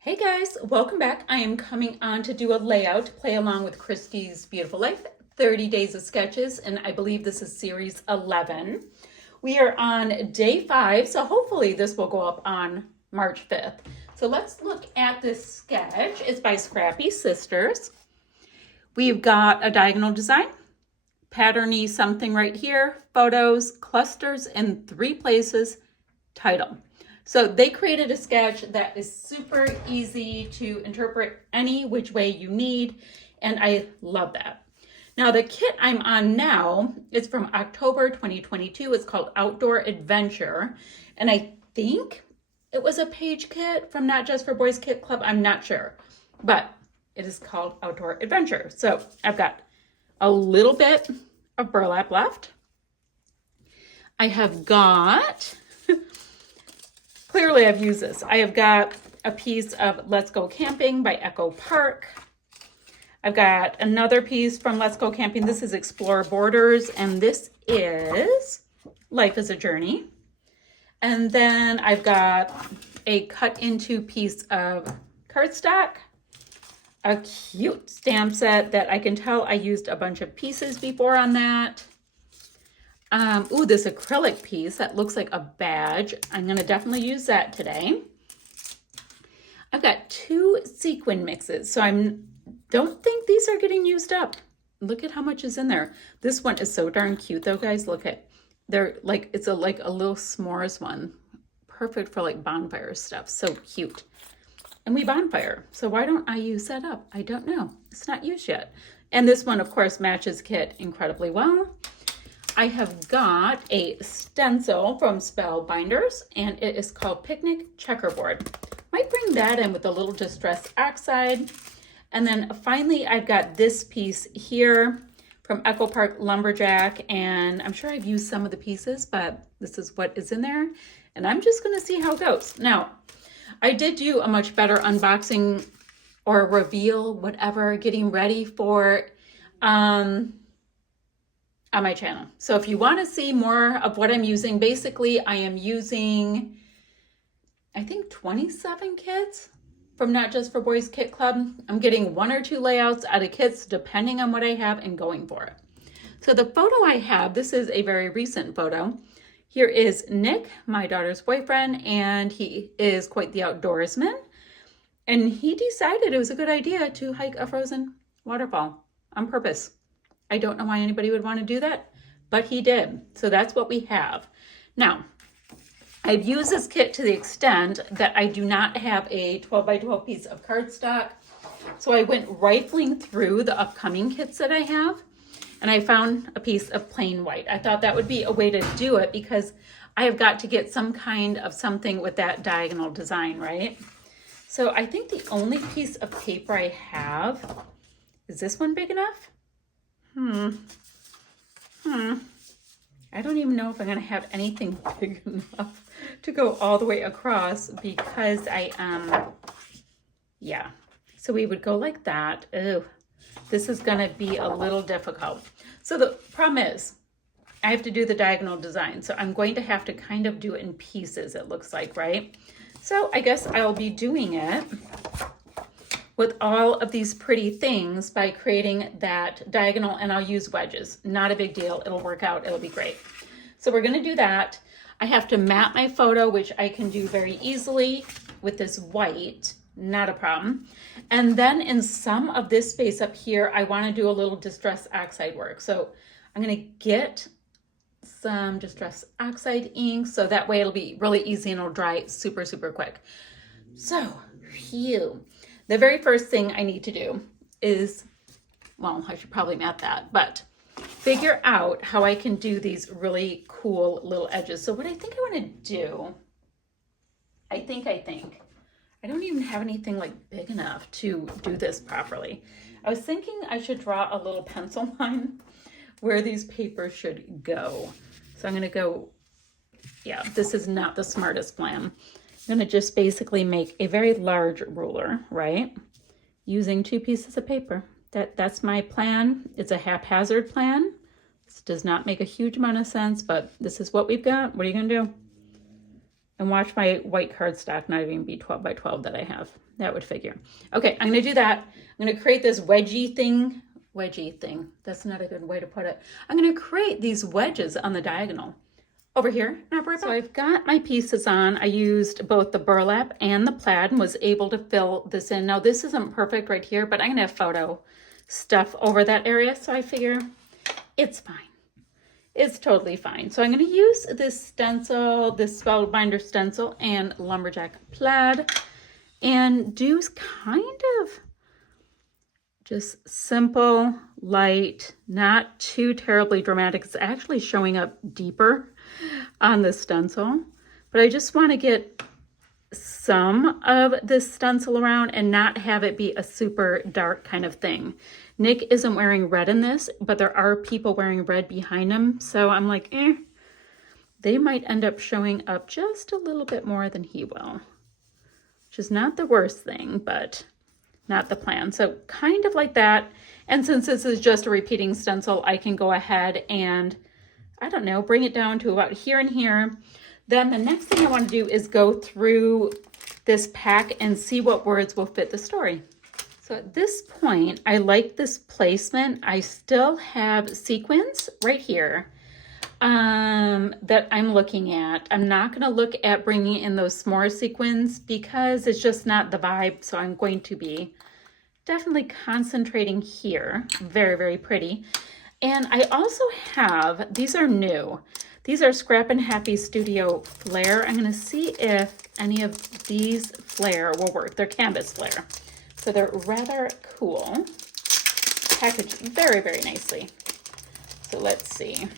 Hey guys, welcome back. I am coming on to do a layout to play along with Christy's Beautiful Life, 30 Days of Sketches, and I believe this is series 11. We are on day 5, so hopefully this will go up on March 5th. So let's look at this sketch. It's by Scrappy Sisters. We've got a diagonal design, patterny something right here, photos, clusters in 3 places, title. So they created a sketch that is super easy to interpret any which way you need, and I love that. Now the kit I'm on now is from October 2022. It's called Outdoor Adventure, and I think it was a page kit from Not Just for Boys Kit Club. I'm not sure, but it is called Outdoor Adventure. So I've got a little bit of burlap left. I have got... Clearly I've used this. I have got a piece of Let's Go Camping by Echo Park. I've got another piece from Let's Go Camping. This is Explore Borders, and this is Life is a Journey. And then I've got a cut into piece of cardstock, a cute stamp set that I can tell I used a bunch of pieces before on that. Ooh, this acrylic piece that looks like a badge. I'm going to definitely use that today. I've got 2 sequin mixes, so don't think these are getting used up. Look at how much is in there. This one is so darn cute though, guys. Look at, they're like, it's like a little s'mores one. Perfect for like bonfire stuff. So cute. And we bonfire, so why don't I use that up? I don't know. It's not used yet. And this one, of course, matches kit incredibly well. I have got a stencil from Spellbinders, and it is called Picnic Checkerboard. Might bring that in with a little Distress Oxide. And then finally, I've got this piece here from Echo Park Lumberjack, and I'm sure I've used some of the pieces, but this is what is in there, and I'm just gonna see how it goes. Now, I did do a much better unboxing or reveal, whatever, getting ready for on my channel. So if you want to see more of what I'm using, basically I am using, I think 27 kits from Not Just for Boys Kit Club. I'm getting 1 or 2 layouts out of kits depending on what I have and going for it. So the photo I have, this is a very recent photo. Here is Nick, my daughter's boyfriend, and he is quite the outdoorsman. And he decided it was a good idea to hike a frozen waterfall on purpose. I don't know why anybody would want to do that, but he did. So that's what we have. Now, I've used this kit to the extent that I do not have a 12 by 12 piece of cardstock. So I went rifling through the upcoming kits that I have, and I found a piece of plain white. I thought that would be a way to do it because I have got to get some kind of something with that diagonal design, right? So I think the only piece of paper I have, is this one big enough? I don't even know if I'm going to have anything big enough to go all the way across because yeah. So we would go like that. Oh, this is going to be a little difficult. So the problem is I have to do the diagonal design. So I'm going to have to kind of do it in pieces, it looks like, right? So I guess I'll be doing it with all of these pretty things by creating that diagonal, and I'll use wedges. Not a big deal. It'll work out. It'll be great. So we're going to do that. I have to map my photo, which I can do very easily with this white. Not a problem. And then in some of this space up here, I want to do a little Distress Oxide work. So I'm going to get some Distress Oxide ink, so that way it'll be really easy and it'll dry super, super quick. So, phew. The very first thing I need to do is, well, I should probably map that, but figure out how I can do these really cool little edges. So what I think I want to do, I think, I don't even have anything like big enough to do this properly. I was thinking I should draw a little pencil line where these papers should go. So I'm going to go, yeah, this is not the smartest plan. I'm going to just basically make a very large ruler, right? Using 2 pieces of paper. That's my plan. It's a haphazard plan. This does not make a huge amount of sense, but this is what we've got. What are you going to do? And watch my white cardstock not even be 12 by 12 that I have. That would figure. Okay, I'm gonna do that. I'm gonna create this wedgie thing. That's not a good way to put it. I'm gonna create these wedges on the diagonal over here. So I've got my pieces on. I used both the burlap and the plaid and was able to fill this in. Now this isn't perfect right here, but I'm gonna have photo stuff over that area. So I figure it's fine. It's totally fine. So I'm going to use this stencil, this Spellbinder stencil and lumberjack plaid and do kind of just simple, light, not too terribly dramatic. It's actually showing up deeper on the stencil, but I just want to get some of this stencil around and not have it be a super dark kind of thing. Nick isn't wearing red in this, but there are people wearing red behind him. So I'm like, they might end up showing up just a little bit more than he will, which is not the worst thing, but not the plan. So kind of like that. And since this is just a repeating stencil, I can go ahead and, I don't know, bring it down to about here and here. Then the next thing I want to do is go through this pack and see what words will fit the story. So at this point, I like this placement. I still have sequins right here that I'm looking at. I'm not going to look at bringing in those s'more sequins because it's just not the vibe. So I'm going to be definitely concentrating here. Very, very pretty. And I also have, these are new. These are Scrappin Happy Studio Flare. I'm going to see if any of these flare will work. They're canvas flare. So they're rather cool. Packaged very, very nicely. So let's see.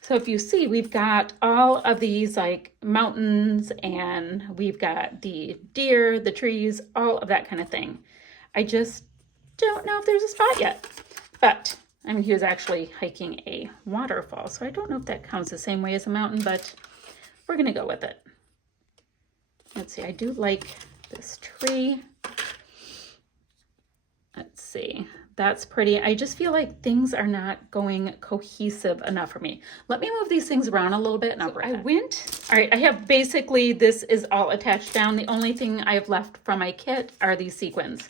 So if you see, we've got all of these like mountains and we've got the deer, the trees, all of that kind of thing. I just don't know if there's a spot yet. But I mean, he was actually hiking a waterfall. So I don't know if that counts the same way as a mountain, but we're going to go with it. Let's see. I do like this tree. Let's see. That's pretty. I just feel like things are not going cohesive enough for me. Let me move these things around a little bit and I'll bring it. All right, I have basically, this is all attached down. The only thing I have left from my kit are these sequins.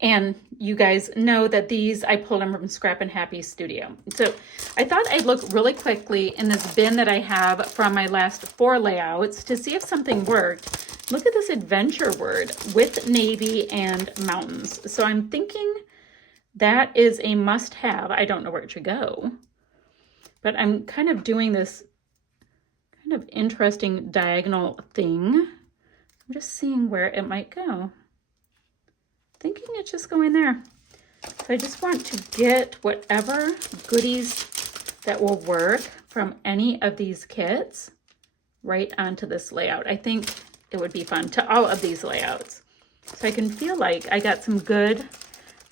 And you guys know that these, I pulled them from Scrappin Happy Studio. So I thought I'd look really quickly in this bin that I have from my last 4 layouts to see if something worked. Look at this adventure word with navy and mountains. So I'm thinking that is a must-have. I don't know where it should go, but I'm kind of doing this kind of interesting diagonal thing. I'm just seeing where it might go. Thinking it's just going there. So I just want to get whatever goodies that will work from any of these kits right onto this layout. I think it would be fun to all of these layouts. So I can feel like I got some good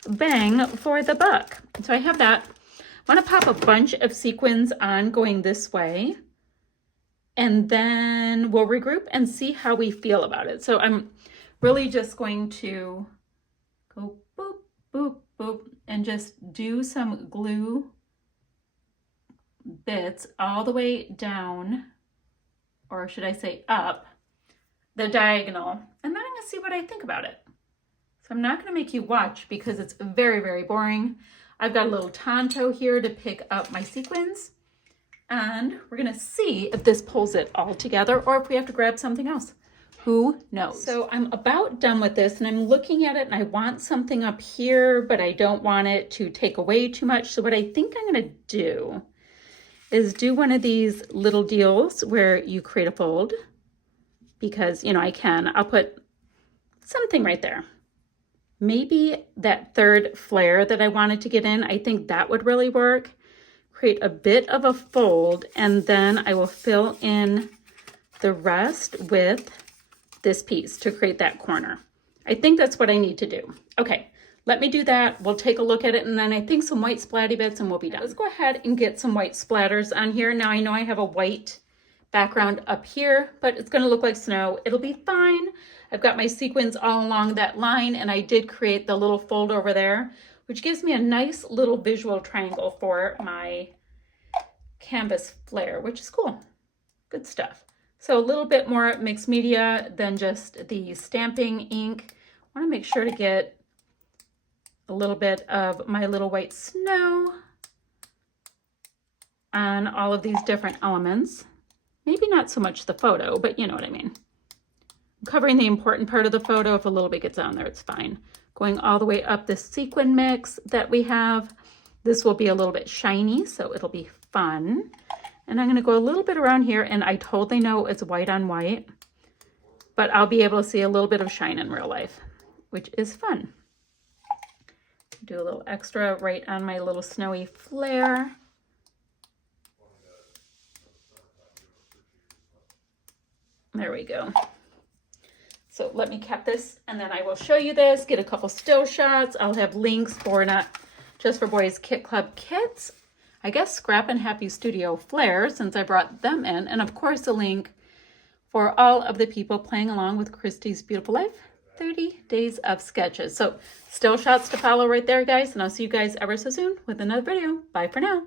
bang for the buck. So I have that. I want to pop a bunch of sequins on going this way. And then we'll regroup and see how we feel about it. So I'm really just going to go boop, boop, boop, and just do some glue bits all the way down, or should I say up, the diagonal. And then I'm going to see what I think about it. So I'm not going to make you watch because it's very, very boring. I've got a little Tonto here to pick up my sequins. And we're going to see if this pulls it all together or if we have to grab something else. Who knows? So I'm about done with this and I'm looking at it and I want something up here, but I don't want it to take away too much. So what I think I'm going to do is do one of these little deals where you create a fold because, you know, I'll put something right there. Maybe that third flare that I wanted to get in, I think that would really work. Create a bit of a fold and then I will fill in the rest with this piece to create that corner. I think that's what I need to do. Okay, let me do that. We'll take a look at it and then I think some white splatty bits and we'll be done. Let's go ahead and get some white splatters on here. Now I know I have a white background up here, but it's gonna look like snow. It'll be fine. I've got my sequins all along that line and I did create the little fold over there, which gives me a nice little visual triangle for my canvas flare, which is cool. Good stuff. So a little bit more mixed media than just the stamping ink. I want to make sure to get a little bit of my little white snow on all of these different elements. Maybe not so much the photo, but you know what I mean. I'm covering the important part of the photo. If a little bit gets on there, it's fine. Going all the way up this sequin mix that we have. This will be a little bit shiny, so it'll be fun. And I'm going to go a little bit around here, and I totally know it's white on white, but I'll be able to see a little bit of shine in real life, which is fun. Do a little extra right on my little snowy flare. There we go. So let me cap this, and then I will show you this, get a couple still shots. I'll have links for Not Just for Boys Kit Club kits. I guess Scrappin Happy Studio Flair, since I brought them in. And of course, a link for all of the people playing along with Christy's Beautiful Life, 30 Days of Sketches. So still shots to follow right there, guys. And I'll see you guys ever so soon with another video. Bye for now.